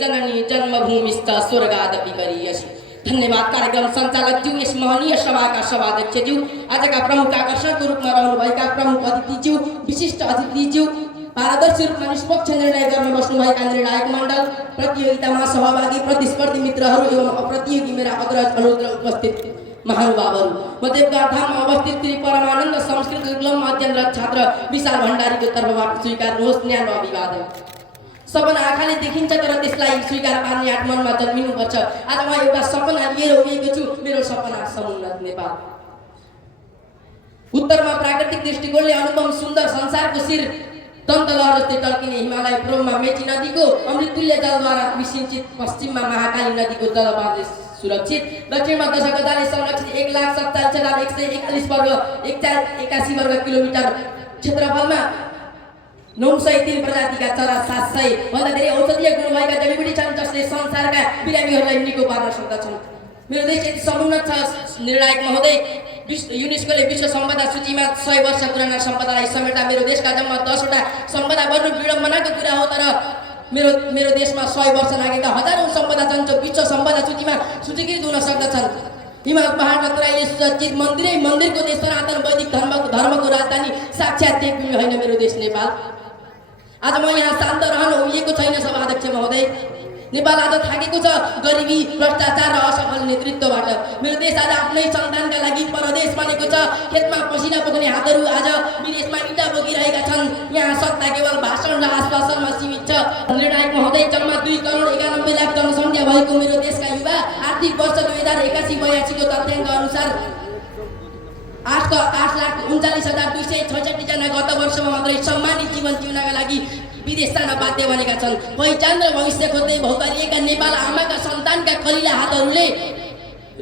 जननी जन्मभूमिस्थ स्वर्गादपि गरीयसी। धन्यवाद कार्यक्रम सञ्चालक ज्यू, यस महनीय सभाका सभाध्यक्ष ज्यू, आजका प्रमुख आकर्षणको रूपमा रहनुभएका प्रमुख अतिथिज्यू, विशिष्ट अतिथिज्यू, पारदर्शी रूपमा निष्पक्ष निर्णय गर्न बस्नुभएका निर्णायक मण्डल, प्रतियोगितामा सहभागी प्रतिस्पर्धी मित्रहरू एवं अप्रतियोगी मेरा अग्रज अनुरोध उपस्थित महानुभावहरू, म देवगाधाममा अवस्थित श्री परमानन्द संस्कृत विद्यालय अध्ययनरत छात्र विशाल भण्डारीको तर्फबाट स्वीकार्नुहोस् न्यानो अभिवादन। सपना आँखाले देखिन्छ तर त्यसलाई स्वीकार पार्ने आँट मनमा जन्मिनुपर्छ। आज म एउटा सपना लिएर उभिएको छु, मेरो सपना समुन्नत नेपाल। उत्तरमा प्राकृतिक दृष्टिकोणले अनुपम सुन्दर संसारको शिर दन्तलहर जस्तै टल्किने हिमालय, पूर्वमा मेची नदीको अमृतुल्य जलद्वारा विसिञ्चित, पश्चिममा महाकाली नदीको जलबाँध सुरक्षित, दक्षिणमा दशगजाले संरक्षित 1,47,141 वर्ग 81 वर्ग किलोमिटर क्षेत्रफलमा 903 प्रजातिका चरा, 700 भन्दा धेरै औषधीय गुण भएका जडीबुटी छन् जसले संसारका बिरामीहरूलाई निको पार्न सक्दछन्। मेरो देश यति समुन्नत छ निर्णायक महोदय, युनेस्कोले विश्व सम्पदा सूचीमा 100 वर्ष पुराना सम्पदालाई समेट्दा मेरो देशका जम्मा 10 वटा सम्पदा बन्नु विडम्बनाको कुरा हो। तर मेरो देशमा 100 वर्ष लागेका हजारौं सम्पदा छन् जो विश्व सम्पदा सूचीमा सूचीकृत हुन सक्दछन्। हिमाल पहाडका तराईले सुसज्जित मन्दिरै मन्दिरको देश, सनातन वैदिक धर्मको राजधानी, साक्षात देवभूमि होइन मेरो देश नेपाल। आज म यहाँ शान्त रहन उभिएको छैन सभाध्यक्ष महोदय। नेपाल आज थाकेको छ गरिबी, भ्रष्टाचार र असफल नेतृत्वबाट। मेरो देश आज आफ्नै सन्तानका लागि परदेश बनेको छ। खेतमा पसिना बोक्ने हातहरू आज विदेशमा इँटा बोकिरहेका छन्। यहाँ सत्ता केवल भाषण र आश्वासनमा सीमित छ। निर्णायक महोदय, जम्मा 2,91,00,000 जनसङ्ख्या भएको मेरो देशका युवा आर्थिक वर्ष 2081-82 को तथ्याङ्क अनुसार 8,39,266 जना गत वर्षमा मात्रै सम्मानित जीवन जिउनका लागि विदेश जान बाध्य बनेका छन्। पहिचान र भविष्य खोज्दै भौकारिएका नेपाल आमाका सन्तानका खलिला हातहरूले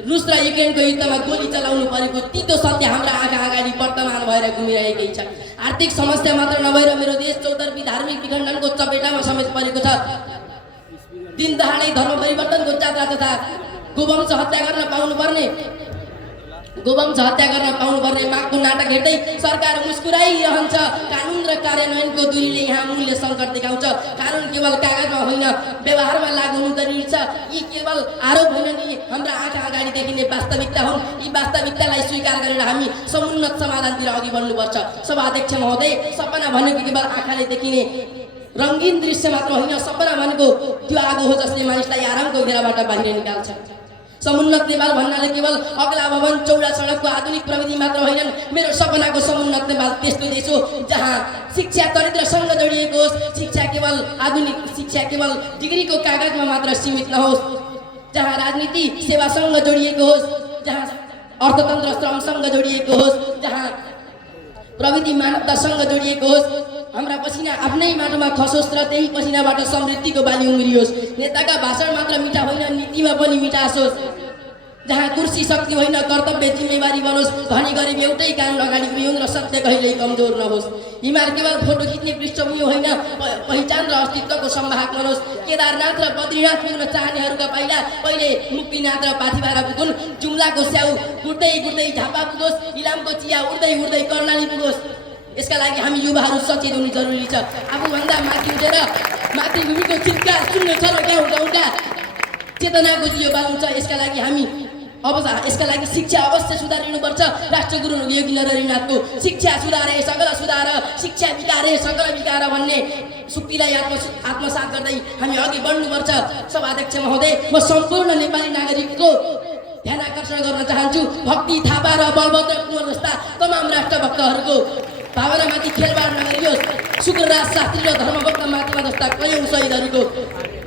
रुस र युक्रेनको युद्धमा गोली चलाउनु परेको तितो सत्य हाम्रा आँखा अगाडि वर्तमान भएर घुमिरहेकै छ। आर्थिक समस्या मात्र नभएर मेरो देश चौतर्फी धार्मिक विखण्डनको चपेटामा समेत परेको छ। दिन दहाडै धर्म परिवर्तनको जात्रा तथा गोवंश हत्या गर्न पाउनुपर्ने मागको नाटक हेर्दै सरकार मुस्कुराइरहन्छ। कानुन र कार्यान्वयनको दूरीले यहाँ मूल्य सङ्कट देखाउँछ। कानुन केवल कागजमा होइन व्यवहारमा लागू हुनु जरुरी छ। यी केवल आरोप होइन नि हाम्रा आँखा अगाडि देखिने वास्तविकता हुन्। यी वास्तविकतालाई स्वीकार गरेर हामी समुन्नत समाधानतिर अघि बढ्नुपर्छ। सभाध्यक्ष महोदय, सपना भनेको केवल आँखाले देखिने रङ्गीन दृश्य मात्र होइन। सपना भनेको त्यो आगो हो जसले मानिसलाई आरामको घेराबाट बाहिर निकाल्छ। समुन्नत नेपाल भन्नाले केवल अग्ला भवन, चौडा सडकको आधुनिक प्रविधि मात्र होइनन्। मेरो सपनाको समुन्नत नेपाल त्यस्तो देश हो जहाँ शिक्षा चरित्रसँग जोडिएको होस्। आधुनिक शिक्षा केवल डिग्रीको कागजमा मात्र सीमित नहोस्। जहाँ राजनीति सेवासँग जोडिएको होस्, जहाँ अर्थतन्त्र श्रमसँग जोडिएको होस्, जहाँ प्रविधि मानवतासँग जोडिएको होस्। हाम्रा पसिना आफ्नै माटोमा खसोस् र त्यही पसिनाबाट समृद्धिको बाली उम्रियोस्। नेताका भाषण मात्र मिठा होइन, नीतिमा पनि मिठास होस्। जहाँ कुर्सी शक्ति होइन, कर्तव्य जिम्मेवारी बनोस्। धनी गरिब एउटै कानुन अगाडि उभिउन् र सत्य कहिल्यै कमजोर नहोस्। हिमाल केवल फोटो खिच्ने पृष्ठभूमि होइन, पहिचान र अस्तित्वको सम्वाहक बनोस्। केदारनाथ र बद्रीनाथ पुग्न चाहनेहरूका पहिले मुक्तिनाथ र पाथिभरा पुगुन्। जुम्लाको स्याउ गुड्दै झापा पुगोस्। इलामको चिया उड्दै कर्णाली पुगोस्। यसका लागि हामी युवाहरू सचेत हुनु जरुरी छ। आफूभन्दा माथि उठेर मातृभूमिको चित्कार सुन्नु छ र गाउँका चेतनाको दियो बाल्नु छ। यसका लागि शिक्षा अवश्य सुधारिनुपर्छ। राष्ट्रगुरु योगी नरहरिनाथको शिक्षा सुधारे सकल सुधार, शिक्षा विकारे सकल विकार भन्ने सुक्तिलाई आत्मसात गर्दै हामी अघि बढ्नुपर्छ। सभाध्यक्ष महोदय, म सम्पूर्ण नेपाली नागरिकको ध्यान आकर्षण गर्न चाहन्छु। भक्ति थापा र बलभद्र कुँवर जस्ता तमाम राष्ट्रभक्तहरूको भावनामाथि खेलबाड नगरियोस्। शुक्रराज शास्त्री र धर्मभक्त माथिमा जस्ता कयौं शहीदहरूको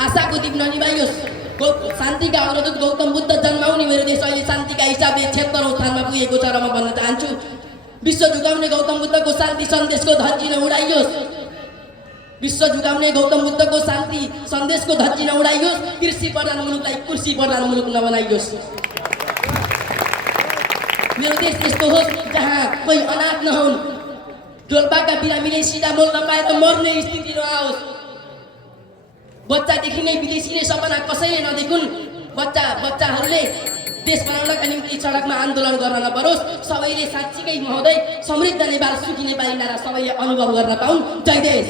आशाको दीप ननिभाइयोस्। शान्तिका अग्रदूत गौतम बुद्ध जन्माउने मेरो देश अहिले शान्तिका हिसाबले 76औं स्थानमा पुगेको छ र म भन्न चाहन्छु, विश्व झुकाउने गौतम बुद्धको शान्ति सन्देशको धज्जी नउडाइयोस्। कृषि प्रधान मुलुकलाई कुर्सी प्रधान मुलुक नबनाइयोस्। मेरो देश यस्तो होस् जहाँ कोही अनाथ नहुन्। डोल्पाका बिरामीले सिधा मोल नपाएर मर्ने स्थिति नआओस्। बच्चादेखि नै विदेशीले सपना कसैले नदेखुन्। बच्चाहरूले देश बनाउनका निम्ति सडकमा आन्दोलन गर्न नपरोस्। सबैले साँच्चीकै महोदय समृद्ध नेपाल, सुखी नेपाली नारा सबैले अनुभव गर्न पाउन्। जय देश।